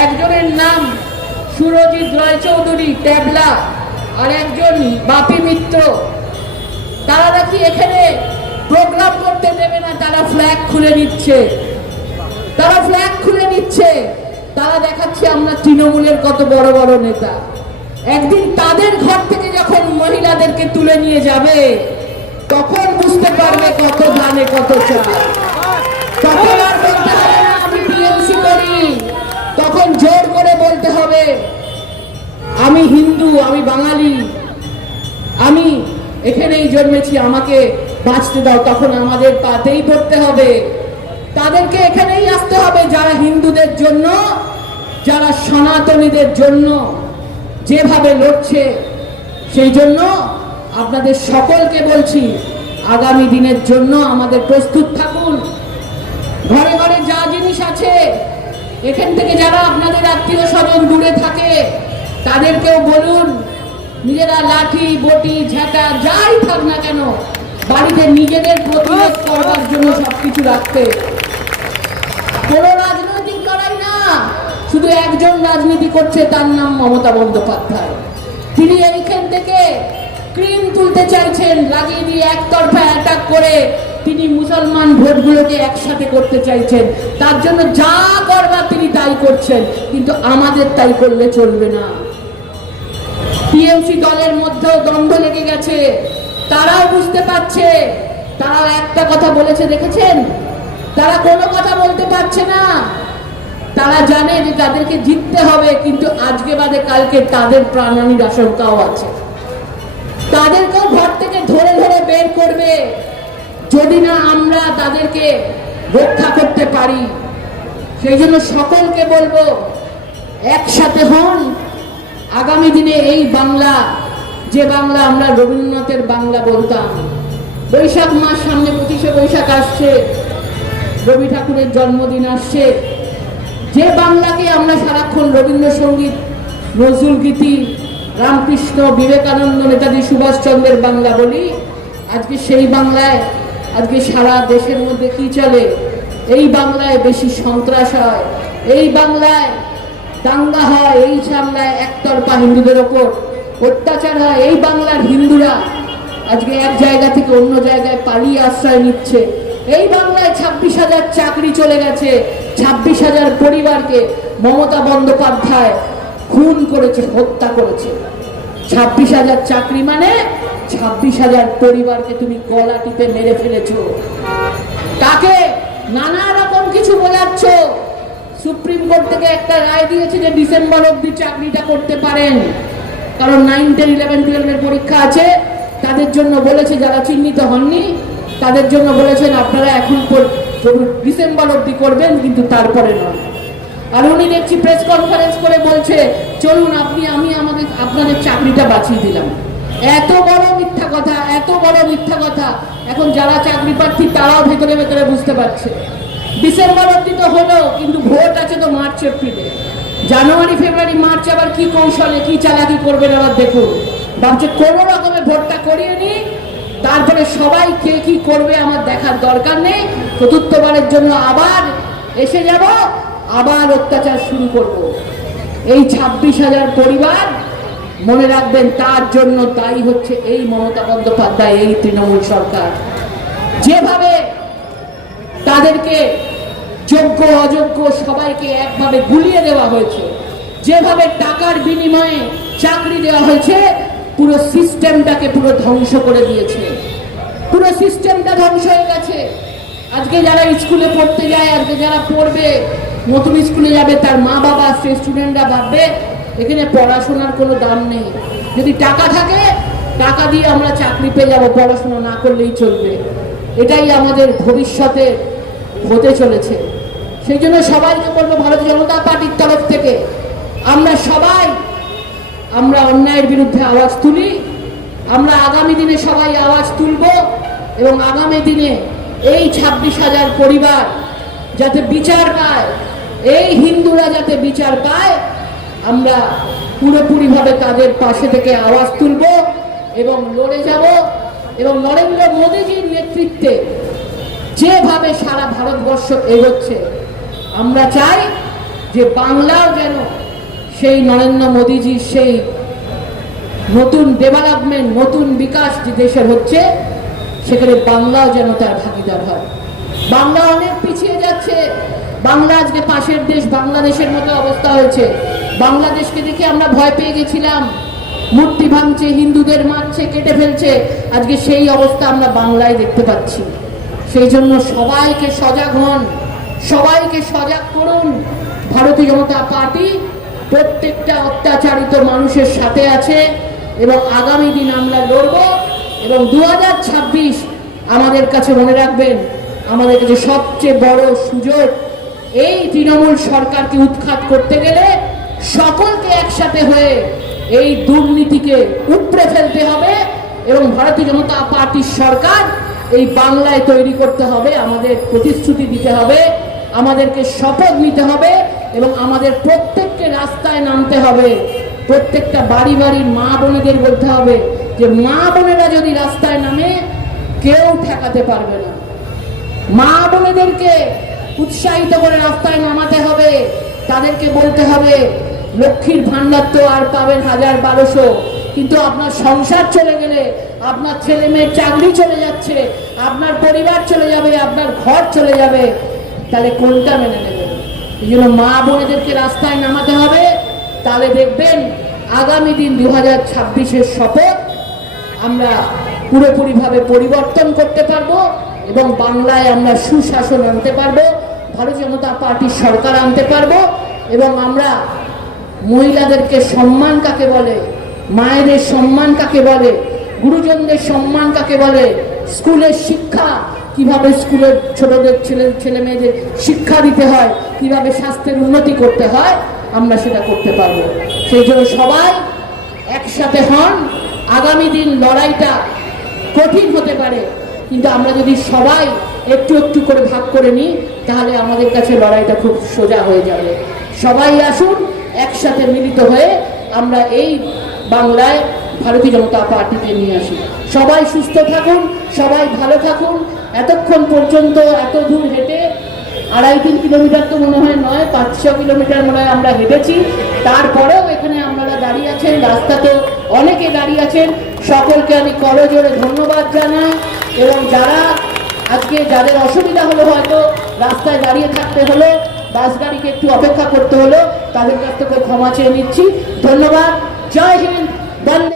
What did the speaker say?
একজনের নাম সুরজিৎ রায়চৌধুরী ট্যাবলা, আর একজন বাপি মিত্র। তারা নাকি এখানে প্রোগ্রাম করতে দেবে না, তারা ফ্ল্যাগ খুলে নিচ্ছে, তারা ফ্ল্যাগ খুলে নিচ্ছে। তারা দেখাচ্ছে আমরা তৃণমূলের কত বড় বড় নেতা। একদিন তাদের ঘর থেকে যখন মহিলাদেরকে তুলে নিয়ে যাবে, তখন বুঝতে পারবে কত ধানে কত চাল। তখন আর বলতে হবে না আমি টিএমসি করি, তখন জোর করে বলতে হবে আমি হিন্দু, আমি বাঙালি, আমি এখানেই জন্মেছি, আমাকে বাঁচতে দাও। তখন আমাদের পাতেই ধরতে হবে, তাদেরকে এখানেই আসতে হবে যারা হিন্দুদের জন্য, যারা সনাতনীদের জন্য যেভাবে লড়ছে। সেই জন্য আপনাদের সকলকে বলছি, আগামী দিনের জন্য আমাদের প্রস্তুত থাকুন। ঘরে ঘরে যা জিনিস আছে, এখান থেকে যারা আপনাদের আত্মীয় স্বজন দূরে থাকে তাদেরকেও বলুন নিজেরা লাঠি বটি ঝাঁটা যাই থাক না কেন বাড়িতে নিজেদের প্রতিরোধ করবার জন্য সবকিছু রাখতে। কোন রাজনৈতিক লড়াই না, শুধু একজন রাজনীতি করছে, তার নাম মমতা বন্দ্যোপাধ্যায়। তিনি এইখান থেকে ক্রিম তুলতে চাইছেন, লাগিয়ে দিয়ে একতরফা অ্যাটাক করে তিনি মুসলমান ভোটগুলোকে একসাথে করতে চাইছেন। তার জন্য যা করবার তিনি তাই করছেন, কিন্তু আমাদের তাই করলে চলবে না। টিএমসি দলের মধ্যেও দ্বন্দ্ব লেগে গেছে, তারাও বুঝতে পারছে। তারাও একটা কথা বলেছে দেখেছেন, তারা কোনো কথা বলতে পারছে না। তারা জানে যে তাদেরকে জিততে হবে, কিন্তু আজকে বাদে কালকে তাদের প্রাণহানির আশঙ্কাও আছে। তাদেরকেও ঘর থেকে ধরে ধরে বের করবে যদি না আমরা তাদেরকে রক্ষা করতে পারি। সেই জন্য সকলকে বলবো একসাথে হন। আগামী দিনে এই বাংলা, যে বাংলা আমরা রবীন্দ্রনাথের বাংলা বলতাম, বৈশাখ মাস সামনে 25শে বৈশাখ আসছে, রবি ঠাকুরের জন্মদিন আসছে, যে বাংলাকে আমরা সারাক্ষণ রবীন্দ্রসঙ্গীত, নজরুল গীতি, রামকৃষ্ণ, বিবেকানন্দ, নেতাজি সুভাষচন্দ্রের বাংলা বলি, আজকে সেই বাংলায় আজকে সারা দেশের মধ্যে কি চলে? এই বাংলায় বেশি সন্ত্রাস হয়, এই বাংলায় দাঙ্গা হয়, এই বাংলায় একতরফা হিন্দুদের ওপর অত্যাচার হয়। এই বাংলার হিন্দুরা আজকে এক জায়গা থেকে অন্য জায়গায় পালিয়ে আশ্রয় নিচ্ছে। এই বাংলায় 26,000 চাকরি চলে গেছে, 26,000 পরিবারকে মমতা বন্দ্যোপাধ্যায় খুন করেছে, হত্যা করেছে। 26,000 চাকরি মানে 26,000 পরিবারকে তুমি গলা টিপে মেরে ফেলেছো। তাকে নানা রকম কিছু বোঝাচ্ছ। সুপ্রিম কোর্ট থেকে একটা রায় দিয়েছে যে ডিসেম্বর অবধি চাকরিটা করতে পারেন, কারণ 9, 10, 11, 12 এর পরীক্ষা আছে। তাদের জন্য বলেছে যারা চিহ্নিত হননি তাদের জন্য বলেছেন আপনারা এখন ডিসেম্বর অবধি করবেন, কিন্তু তারপরে নয়। আর উনি দেখছি প্রেস কনফারেন্স করে বলছে চলুন আমি আপনাদের চাকরিটা বাঁচিয়ে দিলাম। এত বড় মিথ্যা কথা, এত বড় মিথ্যা কথা। এখন যারা চাকরি প্রার্থী তারাও ভেতরে ভেতরে বুঝতে পারছে। ডিসেম্বর অবধি তো হলো, কিন্তু ভোট আছে তো মার্চ এপ্রিলে। জানুয়ারি ফেব্রুয়ারি মার্চ আবার কি কৌশলে কি চালাকি করবেন আবার দেখুন। ভাবছে কোনো রকমে ভোটটা করিয়ে নি, তারপরে সবাই কে কি করবে আমার দেখার দরকার নেই। চতুর্থবারের জন্য আবার এসে যাব, আবার অত্যাচার শুরু করব। এই 26,000 পরিবার মনে রাখবেন, তার জন্য দায়ী হচ্ছে এই মমতা বন্দ্যোপাধ্যায়, এই তৃণমূল সরকার। যেভাবে তাদেরকে যোগ্য অযোগ্য সবাইকে একভাবে গুলিয়ে দেওয়া হয়েছে, যেভাবে টাকার বিনিময়ে চাকরি দেওয়া হয়েছে, পুরো সিস্টেমটাকে পুরো ধ্বংস করে দিয়েছে। পুরো সিস্টেমটা ধ্বংস হয়ে গেছে। আজকে যারা স্কুলে পড়তে যায়, আজকে যারা পড়বে, নতুন স্কুলে যাবে, তার মা বাবা, সেই স্টুডেন্টরা ভাববে এখানে পড়াশোনার কোনো দাম নেই। যদি টাকা থাকে, টাকা দিয়ে আমরা চাকরি পেয়ে যাবো, পড়াশোনা না করলেই চলবে। এটাই আমাদের ভবিষ্যতে হতে চলেছে। সেই জন্য সবাইকে বলবো, ভারতীয় জনতা পার্টির তরফ থেকে আমরা অন্যায়ের বিরুদ্ধে আওয়াজ তুলি। আমরা আগামী দিনে সবাই আওয়াজ তুলব, এবং আগামী দিনে এই 26,000 পরিবার যাতে বিচার পায়, এই হিন্দুরা যাতে বিচার পায়, আমরা পুরোপুরিভাবে তাদের পাশে থেকে আওয়াজ তুলব এবং লড়ে যাব। এবং নরেন্দ্র মোদীজির নেতৃত্বে যেভাবে সারা ভারতবর্ষ এগোচ্ছে, আমরা চাই যে বাংলাও যেন সেই নরেন্দ্র মোদীজির সেই নতুন ডেভেলপমেন্ট, নতুন বিকাশ যে দেশের হচ্ছে, সেখানে বাংলাও যেন তার ভাগিদার হয়। বাংলা অনেক পিছিয়ে যাচ্ছে। বাংলা আজকে পাশের দেশ বাংলাদেশের মতো অবস্থা হয়েছে। বাংলাদেশকে দেখে আমরা ভয় পেয়ে গেছিলাম, মূর্তি ভাঙছে, হিন্দুদের মারছে, কেটে ফেলছে। আজকে সেই অবস্থা আমরা বাংলায় দেখতে পাচ্ছি। সেই জন্য সবাইকে সজাগ হন, সবাইকে সজাগ করুন। ভারতীয় জনতা পার্টি প্রত্যেকটা অত্যাচারিত মানুষের সাথে আছে এবং আগামী দিন আমরা লড়ব। এবং 2026 আমাদের কাছে মনে রাখবেন, আমাদের কাছে সবচেয়ে বড় সুযোগ। এই তৃণমূল সরকারকে উৎখাত করতে গেলে সকলকে একসাথে হয়ে এই দুর্নীতিকে উপড়ে ফেলতে হবে এবং ভারতীয় জনতা পার্টির সরকার এই বাংলায় তৈরি করতে হবে। আমাদের প্রতিশ্রুতি দিতে হবে, আমাদেরকে শপথ নিতে হবে এবং আমাদের প্রত্যেককে রাস্তায় নামতে হবে। প্রত্যেকটা বাড়ি বাড়ির মা বোনেদের বলতে হবে যে মা বোনেরা যদি রাস্তায় নামে কেউ ঠেকাতে পারবে না। মা বোনেদেরকে উৎসাহিত করে রাস্তায় নামাতে হবে। তাদেরকে বলতে হবে লক্ষ্মীর ভান্ডার তো আর পাবেন 1000-1200, কিন্তু আপনার সংসার চলে গেলে, আপনার ছেলে মেয়ের চাকরি চলে যাচ্ছে, আপনার পরিবার চলে যাবে, আপনার ঘর চলে যাবে, তাহলে কোনটা মেনে নেবেন? এই জন্য মা বোনেদেরকে রাস্তায় নামাতে হবে। তাহলে দেখবেন আগামী দিন 2026-এর শপথ আমরা পুরোপুরিভাবে পরিবর্তন করতে পারবো এবং বাংলায় আমরা সুশাসন আনতে পারবো, ভারতীয় জনতা পার্টির সরকার আনতে পারবো এবং আমরা মহিলাদেরকে সম্মান কাকে বলে, মায়েদের সম্মান কাকে বলে, গুরুজনদের সম্মান কাকে বলে, স্কুলের শিক্ষা কিভাবে, স্কুলের ছোটদের ছেলে মেয়েদের শিক্ষা দিতে হয়, কিভাবে স্বাস্থ্যের উন্নতি করতে হয়, আমরা সেটা করতে পারবো। সেই জন্য সবাই একসাথে হন। আগামী দিন লড়াইটা কঠিন হতে পারে, কিন্তু আমরা যদি সবাই একটু একটু করে ভাগ করে নিই তাহলে আমাদের কাছে লড়াইটা খুব সোজা হয়ে যাবে। সবাই আসুন, একসাথে মিলিত হয়ে আমরা এই বাংলায় ভারতীয় জনতা পার্টিকে নিয়ে আসি। সবাই সুস্থ থাকুন, সবাই ভালো থাকুন। এতক্ষণ পর্যন্ত এত দূর হেঁটে 2.5-3 কিলোমিটার তো মনে হয় নয়, 5-6 কিলোমিটার মনে হয় আমরা হেঁটেছি। তারপরেও এখানে আপনারা দাঁড়িয়ে আছেন, রাস্তাতে অনেকে দাঁড়িয়ে আছেন। সকলকে আমি করজোড়ে ধন্যবাদ জানাই এবং যারা আজকে যাদের অসুবিধা হলো, হয়তো রাস্তায় দাঁড়িয়ে থাকতে হলো, বাস গাড়িকে একটু অপেক্ষা করতে হলো, তাদের কাছ থেকে ক্ষমা চেয়ে নিচ্ছি। ধন্যবাদ। জয় হিন্দ। বন্দে